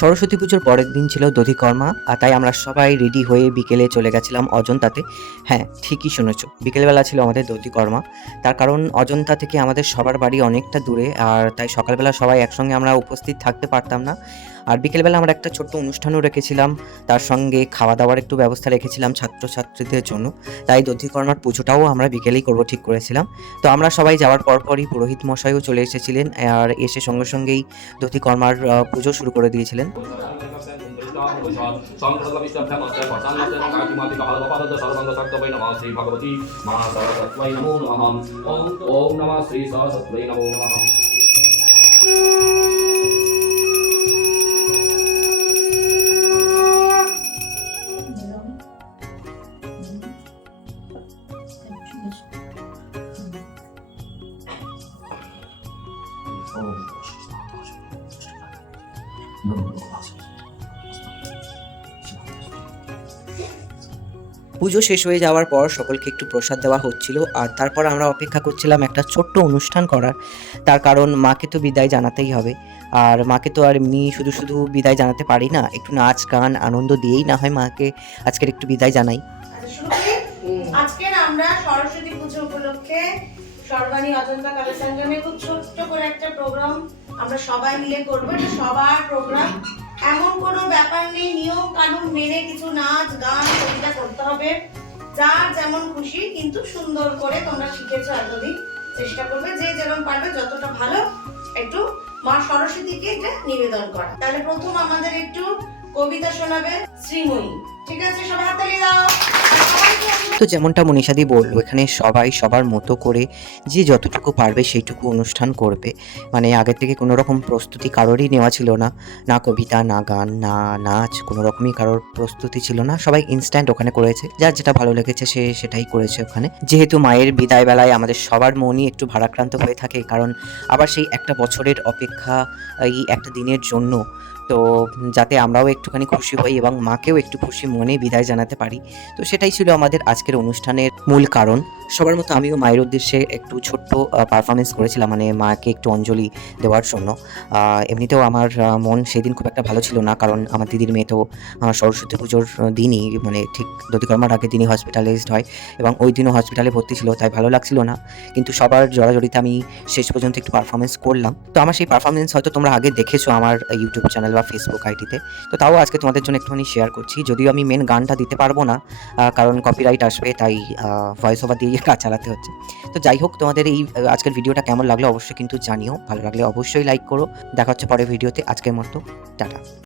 সরস্বতী পুজোর পরের দিন ছিল দধিকর্মা, আর তাই আমরা সবাই রেডি হয়ে বিকেলে চলে গেছিলাম অজন্তাতে। হ্যাঁ, ঠিকই শুনেছো, বিকেলবেলা ছিল আমাদের দধিকর্মা। তার কারণ অজন্তা থেকে আমাদের সবার বাড়ি অনেকটা দূরে, আর তাই সকালবেলা সবাই একসঙ্গে আমরা উপস্থিত থাকতে পারতাম না। আর বিকেলবেলা আমরা একটা ছোট্ট অনুষ্ঠানও রেখেছিলাম, তার সঙ্গে খাওয়া দাওয়ার একটু ব্যবস্থা রেখেছিলাম ছাত্রছাত্রীদের জন্য। তাই দধিকর্মার পুজোটাও আমরা বিকেলেই করবো ঠিক করেছিলাম। তো আমরা সবাই যাওয়ার পরপরই পুরোহিত মশাইও চলে এসেছিলেন, আর এসে সঙ্গে সঙ্গেই দধিকর্মার পুজো শুরু করে দিয়েছিলেন। পুজো শেষ হয়ে যাওয়ার পর সকলকে একটু প্রসাদ দেওয়া হচ্ছিল, আর তারপর আমরা অপেক্ষা করছিলাম একটা ছোট্ট অনুষ্ঠান করার। তার কারণ মাকে তো বিদায় জানাতেই হবে, আর মাকে তো আর এমনি শুধু শুধু বিদায় জানাতে পারি না, একটু নাচ গান আনন্দ দিয়েই না হয় মাকে আজকের একটু বিদায় জানাই। আজকের আমরা সরস্বতী পুজো উপলক্ষে সর্বাণী অজন্তা কলা সংগ্রামে খুব ছোট্ট করে একটা প্রোগ্রাম আমরা সবাই মিলে করবো। এটা সবার প্রোগ্রাম, এমন কোনো ব্যাপার নেই, নিয়ম কানুন মেনে কিছু নাচ গান কবিতা করতে হবে, যার যেমন খুশি, কিন্তু সুন্দর করে তোমরা শিখেছো এতদিন। চেষ্টা করবে যে যেরকম পারবে যতটা ভালো একটু মা সরস্বতীকে এটা নিবেদন করা। তাহলে প্রথম আমাদের একটু কবিতা শোনাবে শ্রীময়ী। ঠিক আছে, সবাই হাততালি দাও। তো যেমনটা মনীষাদি বললো, এখানে সবাই সবার মতো করে যে যতটুকু পারবে সেইটুকু অনুষ্ঠান করবে। মানে আগের থেকে কোনো রকম প্রস্তুতি কারোরই নেওয়া ছিল না, না কবিতা, না গান, না নাচ, কোনো রকমই কারোর প্রস্তুতি ছিল না। সবাই ইনস্ট্যান্ট ওখানে করেছে, যার যেটা ভালো লেগেছে সে সেটাই করেছে ওখানে। যেহেতু মায়ের বিদায় বেলায় আমাদের সবার মনই একটু ভারাক্রান্ত হয়ে থাকে, কারণ আবার সেই একটা বছরের অপেক্ষা এই একটা দিনের জন্য। তো যাতে আমরাও একটুখানি খুশি হই এবং মাকেও একটু খুশি মনে বিদায় জানাতে পারি, তো সেটাই ছিল আমাদের আজকের অনুষ্ঠানের মূল কারণ। সবার মতো আমিও মায়ের উদ্দেশ্যে একটু ছোট্ট পারফরমেন্স করেছিলাম, মানে মাকে একটু অঞ্জলি দেওয়ার জন্য। এমনিতেও আমার মন সেদিন খুব একটা ভালো ছিল না, কারণ আমার দিদির মেয়ে তো সরস্বতী পুজোর দিনই, মানে ঠিক দধিকর্মার আগের দিনই হসপিটালাইজড হয়, এবং ওই দিনও হসপিটালে ভর্তি ছিল, তাই ভালো লাগছিল না। কিন্তু সবার জড়াজড়িতে আমি শেষ পর্যন্ত একটু পারফরমেন্স করলাম। তো আমার সেই পারফরমেন্স হয়তো তোমরা আগে দেখেছো আমার ইউটিউব চ্যানেল বা ফেসবুক আইডিতে, তো তাও আজকে তোমাদের জন্য একটুখানি শেয়ার করছি। যদিও আমি মেন গানটা দিতে পারবো না, কারণ কপিরাইট আসবে, তাই ভয়েস ওভার দিয়ে কাজ চালাতে হচ্ছে। তো যাই হোক, তোমাদের এই আজকের ভিডিওটা কেমন লাগলো অবশ্যই কিন্তু জানিও। ভালো লাগলে অবশ্যই লাইক করো। দেখা হচ্ছে পরের ভিডিওতে। আজকের মতো টাটা।